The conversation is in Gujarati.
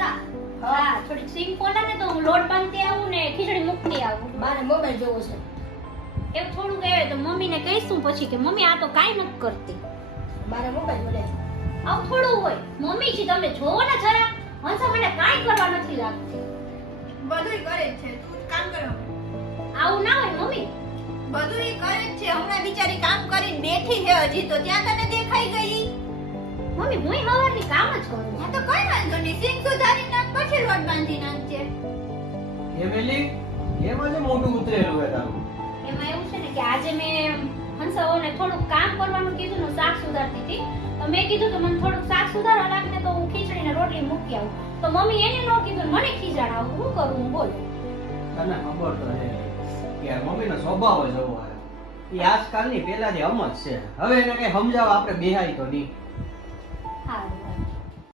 હંસા હા થોડી સિંગ પોલા ને તો હું લોટ બાંધતી આવું ને ખીચડી મૂકતી આવું મારે મોબાઈલ જોવો છે. એવું થોડું કહે તો મમ્મીને કહીશું પછી કે મમ્મી આ તો કાંઈ નથી કરતી મારે મોબાઈલ મળે. આવું થોડું હોય મમ્મી જી તમે જોવો ને જરા હંસા મને કાંઈ કરવા નથી લાગતી બધુંય કરે જ છે તું કામ કરો આવું ના હોય મમ્મી બધુંય કરે જ છે હમણાં બિચારી કામ કરીને બેઠી છે હજી તો ત્યાં તને દેખાઈ ગઈ મમ્મી હું હવારની કામ જ કરું હા તો કઈ વાંધો નહીં સિંગ સુધારી નાખ પછી લોટ બાંધી નાખજે એમેલી એમાં જે મોટું ઉતરેલું હે તારું એમાં એવું છે ને કે આજે મેં હંસાઓને થોડુંક કામ કરવાનું કીધું ને શાક સુધારતી હતી તો મેં કીધું કે મને થોડુંક શાક સુધારવા લાગ ને તો હું ખીચડી ને રોટલી મૂકી આવું તો મમ્મી એને ન કીધું ને મને ખીજાણ આવું શું કરું હું બોલ તને ખબર તો હે કે મમ્મીનો સ્વભાવ જ એવો હે એ આજકાલની પેલાથી હમ જ છે હવે એને કઈ સમજાવવા આપણે બેહાય તો નહીં હારું